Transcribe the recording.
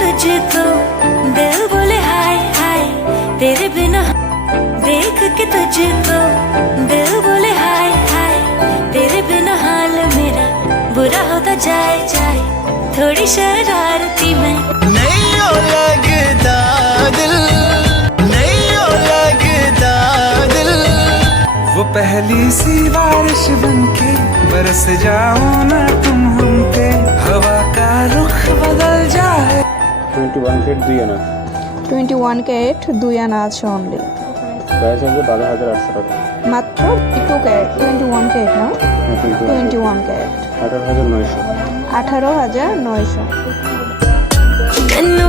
तुझको दिल बोले हाय हाय तेरे बिना देख के तुझको दिल बोले हाय हाय तेरे बिना हाल मेरा बुरा होता जाए जाए थोड़ी शरारती मैं नहीं हो लगता दिल नहीं हो लगता दिल वो पहली सी बारिश बनके बरस जाओ ना तुम हम पे हवा का रुख बदल जाए 21 ক্যারেট 2 আনা 21 ক্যারেট 2 আনা আছে অনলি। প্রাইস হবে 12,800 টাকা। মাত্র 2 ক্যারেট 21 ক্যারেট না 21 ক্যারেট 18,900 18,900। तन्नू